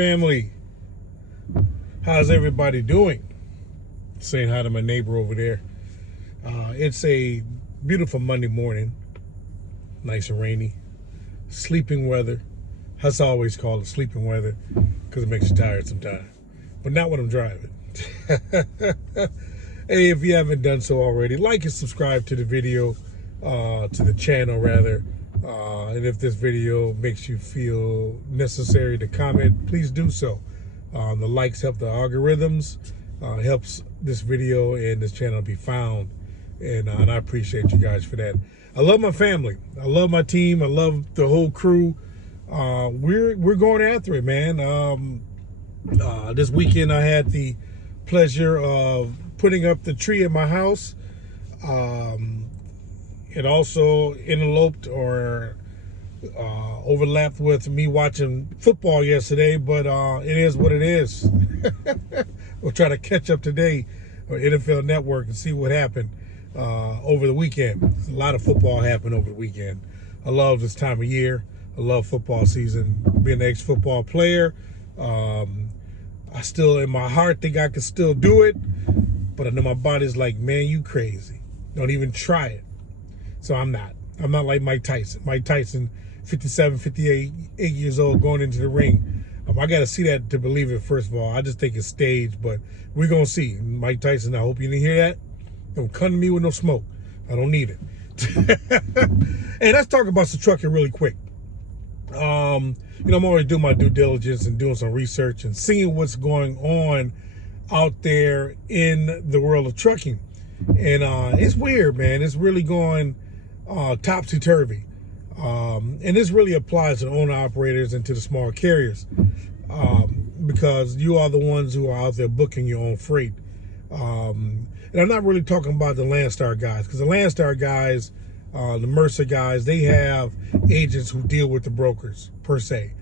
family. How's everybody doing? Saying hi to my neighbor over there. It's a beautiful Monday morning. Nice and rainy. Sleeping weather. That's always called it sleeping weather because it makes you tired sometimes. But not when I'm driving. Hey, if you haven't done so already, like and subscribe to the video, to the channel rather. And if this video makes you feel necessary to comment, please do so. The likes help the algorithms, helps this video and this channel be found, and I appreciate you guys for that. I love my family. I love my team. I love the whole crew. We're going after it, man. This weekend I had the pleasure of putting up the tree at my house. It also interloped or overlapped with me watching football yesterday, but it is what it is. We'll try to catch up today on NFL Network and see what happened over the weekend. A lot of football happened over the weekend. I love this time of year. I love football season. Being an ex-football player, I still, in my heart, think I can still do it, but I know my body's like, man, you crazy. Don't even try it. So I'm not. I'm not like Mike Tyson. Mike Tyson, 57, 58 years old, going into the ring. I got to see that to believe it, first of all. I just think it's staged, but we're going to see. Mike Tyson, I hope you didn't hear that. Don't come to me with no smoke. I don't need it. Hey, let's talk about some trucking really quick. I'm always doing my due diligence and doing some research and seeing what's going on out there in the world of trucking. And it's weird, man. It's really going topsy-turvy. And this really applies to the owner-operators and to the small carriers, because you are the ones who are out there booking your own freight. And I'm not really talking about the Landstar guys, because the Landstar guys, the Mercer guys, they have agents who deal with the brokers, per se.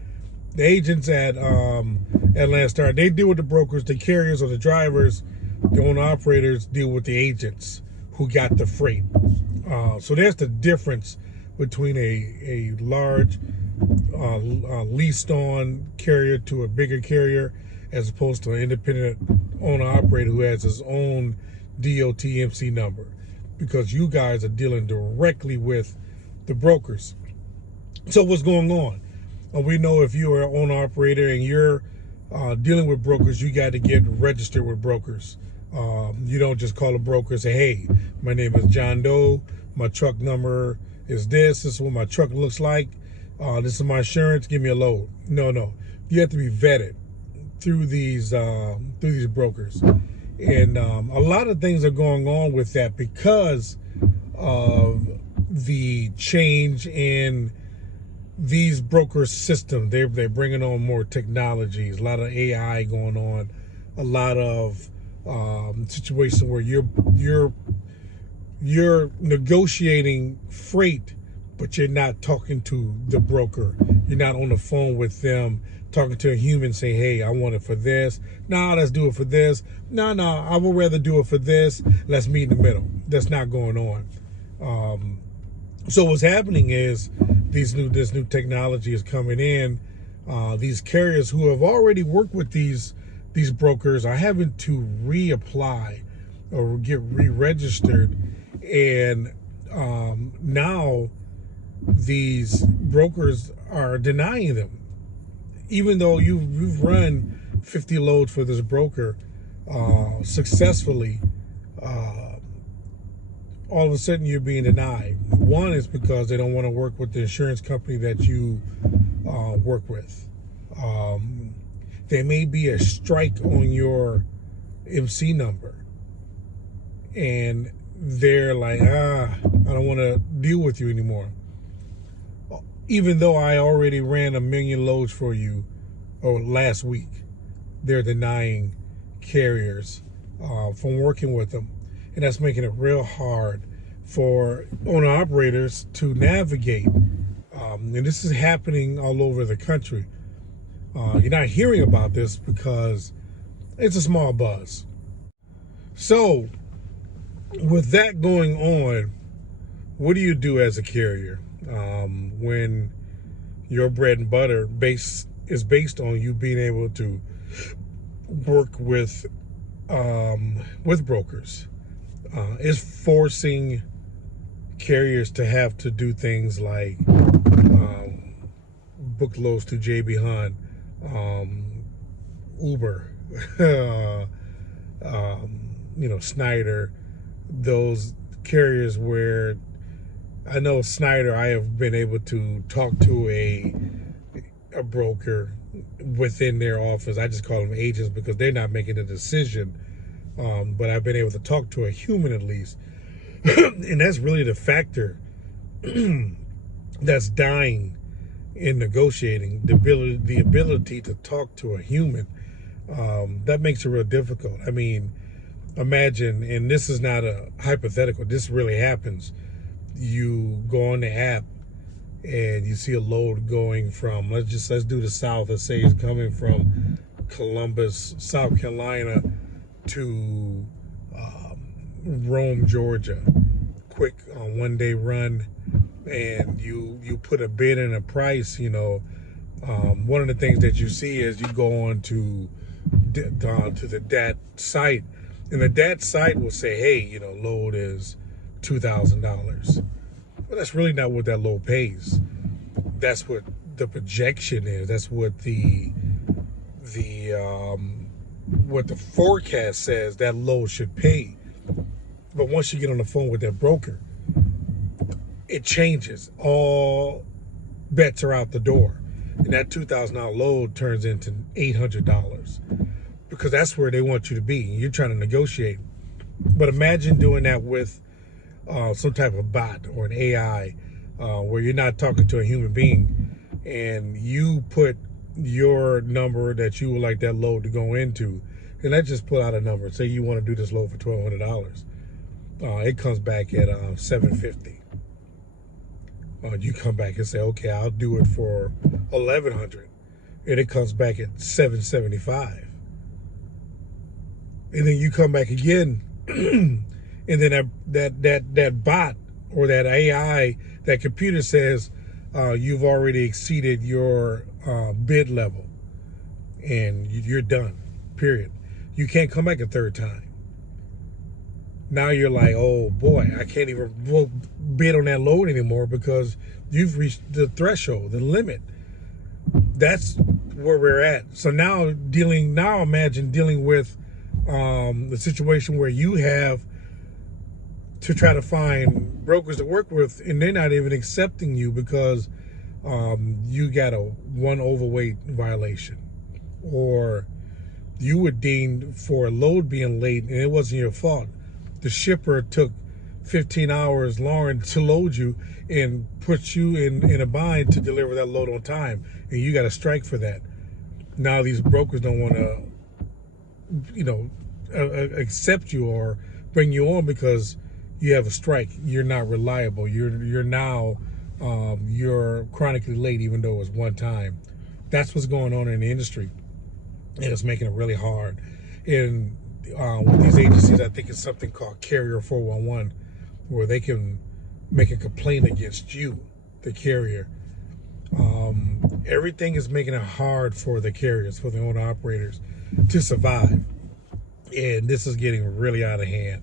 The agents at Landstar, they deal with the brokers. The carriers or the drivers, the owner-operators deal with the agents who got the freight. So there's the difference between a large leased-on carrier to a bigger carrier, as opposed to an independent owner-operator who has his own DOT MC number, because you guys are dealing directly with the brokers. So what's going on? We know if you are an owner-operator and you're dealing with brokers, you got to get registered with brokers. You don't just call a broker and say, hey, my name is John Doe, my truck number is this is what my truck looks like, this is my insurance, give me a load. No. You have to be vetted through these brokers. And a lot of things are going on with that because of the change in these broker systems. They're bringing on more technologies, a lot of AI going on, a lot of situations where you're negotiating freight, but you're not talking to the broker. You're not on the phone with them talking to a human saying, hey, I want it for this. No, let's do it for this. No, I would rather do it for this. Let's meet in the middle. That's not going on. So what's happening is this new technology is coming in. These carriers who have already worked with these brokers are having to reapply or get re-registered. And now these brokers are denying them. Even though you've run 50 loads for this broker successfully, all of a sudden you're being denied. One is because they don't want to work with the insurance company that you work with. There may be a strike on your MC number, and they're like, I don't want to deal with you anymore. Even though I already ran 1 million loads for you last week, they're denying carriers from working with them. And that's making it real hard for owner-operators to navigate. And this is happening all over the country. You're not hearing about this because it's a small buzz. So, with that going on, what do you do as a carrier when your bread and butter, based is based on you being able to work with brokers. It's forcing carriers to have to do things like book loads to JB Hunt, Uber, Snyder, those carriers where I know Snyder, I have been able to talk to a broker within their office. I just call them agents because they're not making a decision. But I've been able to talk to a human at least. And that's really the factor that's dying in negotiating, the ability to talk to a human. That makes it real difficult. I mean, imagine, and this is not a hypothetical, this really happens. You go on the app and you see a load going from, let's do the South. Let's say it's coming from Columbus, South Carolina to Rome, Georgia. Quick one-day run, and you put a bid and a price. One of the things that you see is you go on to the DAT site, and the DAT site will say, hey, load is $2,000. But that's really not what that load pays. That's what the projection is. That's what the forecast says that load should pay. But once you get on the phone with that broker, it changes. All bets are out the door. And that $2,000 load turns into $800 because that's where they want you to be. You're trying to negotiate. But imagine doing that with some type of bot or an AI where you're not talking to a human being, and you put your number that you would like that load to go into, and let's just pull out a number. Say you want to do this load for $1,200. It comes back at $750. You come back and say, okay, I'll do it for $1,100, and it comes back at $775. And then you come back again, and then that bot or that AI, that computer says you've already exceeded your bid level, and you're done. Period. You can't come back a third time. Now you're like, oh boy, I can't even bid on that load anymore because you've reached the threshold, the limit. That's where we're at. So now imagine dealing with the situation where you have to try to find brokers to work with, and they're not even accepting you because you got one overweight violation, or you were deemed for a load being late and it wasn't your fault. The shipper took 15 hours longer to load you and put you in a bind to deliver that load on time, and you got a strike for that. Now these brokers don't want to, accept you or bring you on because you have a strike. You're not reliable. You're now you're chronically late, even though it was one time. That's what's going on in the industry, and it's making it really hard. And with these agencies, I think it's something called Carrier 411, where they can make a complaint against you, the carrier. Everything is making it hard for the carriers, for the owner operators, to survive, and this is getting really out of hand.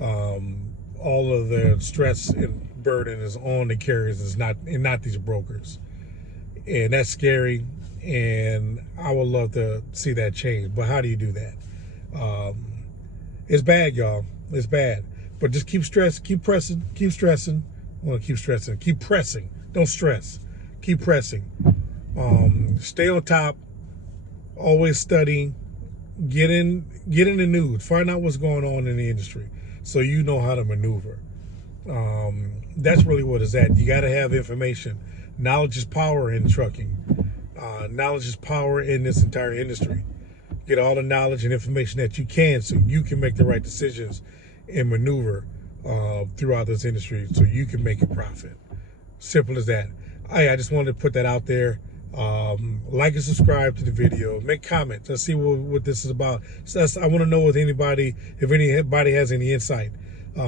All of the stress and burden is on the carriers, and not these brokers, and that's scary. And I would love to see that change, but how do you do that? It's bad, y'all. It's bad. But just keep stressing, keep pressing, keep stressing. Well, keep stressing, keep pressing. Don't stress. Keep pressing. Stay on top. Always study. Get in the news. Find out what's going on in the industry so you know how to maneuver. That's really what it's at. You got to have information. Knowledge is power in trucking. Knowledge is power in this entire industry. Get all the knowledge and information that you can so you can make the right decisions and maneuver throughout this industry so you can make a profit. Simple as that. I just wanted to put that out there. Like and subscribe to the video. Make comments. Let's see what this is about. So I want to know if anybody has any insight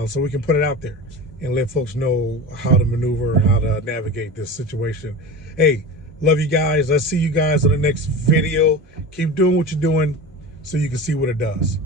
so we can put it out there and let folks know how to maneuver and how to navigate this situation. Hey, Love you guys. Let's see you guys in the next video. Keep doing what you're doing so you can see what it does.